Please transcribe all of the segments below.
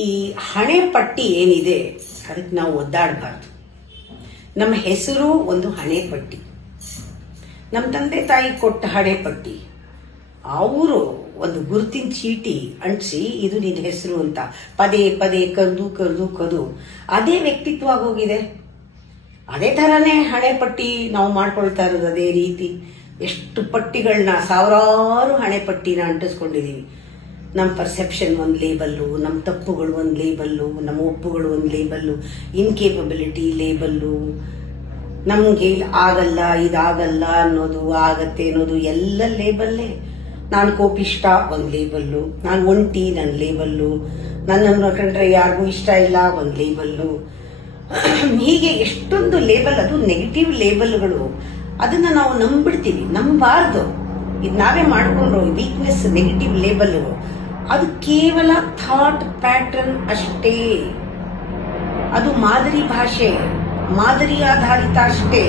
ಈ ಹಣೆ ಪಟ್ಟಿ ಏನಿದೆ ಅದಕ್ಕೆ ನಾವು ಒದ್ದಾಡಬಾರ್ದು. ನಮ್ಮ ಹೆಸರು ಒಂದು ಹಣೆ ಪಟ್ಟಿ. ನಮ್ಮ ತಂದೆ ತಾಯಿ ಕೊಟ್ಟ ಹಣೆ ಪಟ್ಟಿ, ಅವರು ಒಂದು ಗುರುತಿನ ಚೀಟಿ ಅಂಟಿಸಿ ಇದು ನಿನ್ನ ಹೆಸರು ಅಂತ ಪದೇ ಪದೇ ಕರೆದು ಕರೆದು ಕರೆದು ಅದೇ ವ್ಯಕ್ತಿತ್ವ ಆಗೋಗಿದೆ. ಅದೇ ಥರನೇ ಹಣೆ ಪಟ್ಟಿ ನಾವು ಮಾಡ್ಕೊಳ್ತಾ ಇರೋದು ಅದೇ ರೀತಿ. ಎಷ್ಟು ಪಟ್ಟಿಗಳನ್ನ, ಸಾವಿರಾರು ಹಣೆ ಪಟ್ಟಿನ ಅಂಟಿಸ್ಕೊಂಡಿದೀವಿ. ನಮ್ಮ ಪರ್ಸೆಪ್ಷನ್ ಒಂದು ಲೇಬಲ್ಲು, ನಮ್ಮ ತಪ್ಪುಗಳು ಒಂದು ಲೇಬಲ್ಲು, ನಮ್ಮ ಒಪ್ಪುಗಳು ಒಂದು ಲೇಬಲ್ಲು, ಇನ್ಕೇಪಬಿಲಿಟಿ ಲೇಬಲ್ಲು, ನಮಗೆ ಆಗಲ್ಲ ಇದಾಗಲ್ಲ ಅನ್ನೋದು, ಆಗತ್ತೆ ಅನ್ನೋದು ಎಲ್ಲ ಲೇಬಲ್ಲೇ. ನಾನು ಕೋಪಿಷ್ಟ ಒಂದು ಲೇಬಲ್ಲು, ನಾನು ಒಂಟಿ ನನ್ನ ಲೇಬಲ್ಲು, ನನ್ನನ್ನು ಕಂಡ್ರೆ ಯಾರಿಗೂ ಇಷ್ಟ ಇಲ್ಲ ಒಂದು ಲೇಬಲ್ಲು. ಹೀಗೆ ಎಷ್ಟೊಂದು ಲೇಬಲ್, ಅದು ನೆಗೆಟಿವ್ ಲೇಬಲ್ಗಳು. ಅದನ್ನ ನಾವು ನಂಬಿಡ್ತೀವಿ. ನಂಬಾರ್ದು. ಇದು ನಾವೇ ಮಾಡಿಕೊಂಡು ವೀಕ್ನೆಸ್, ನೆಗೆಟಿವ್ ಲೇಬಲ್. ಅದು ಕೇವಲ ಥಾಟ್ ಪ್ಯಾಟರ್ನ್ ಅಷ್ಟೇ. ಅದು ಮಾದರಿ ಭಾಷೆ, ಮಾದರಿ ಆಧಾರಿತ ಅಷ್ಟೇ.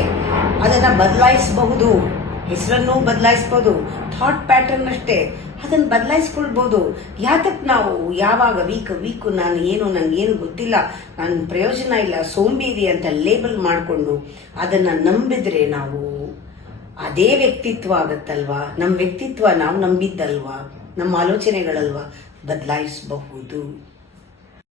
ಅದನ್ನ ಬದಲಾಯಿಸಬಹುದು, ಹೆಸರನ್ನು ಬದಲಾಯಿಸಬಹುದು, ಥಾಟ್ ಪ್ಯಾಟರ್ನ್ ಅಷ್ಟೇ. ಅದನ್ನ ಬದಲಾಯಿಸ್ಕೊಳ್ಬಹುದು. ಯಾತಕ್ಕೆ ನಾವು ಯಾವಾಗ ವೀಕು ನನಗೇನು ಗೊತ್ತಿಲ್ಲ, ನನ್ನ ಪ್ರಯೋಜನ ಇಲ್ಲ, ಸೋಂಬೇರಿ ಅಂತ ಲೇಬಲ್ ಮಾಡಿಕೊಂಡು ಅದನ್ನ ನಂಬಿದ್ರೆ ನಾವು ಅದೇ ವ್ಯಕ್ತಿತ್ವ ಆಗತ್ತಲ್ವಾ? ನಮ್ಮ ವ್ಯಕ್ತಿತ್ವ ನಾವು ನಂಬಿದ್ದಲ್ವಾ? ನಮ್ಮ ಆಲೋಚನೆಗಳಲ್ವಾ ಬದಲಾಯಿಸಬಹುದು.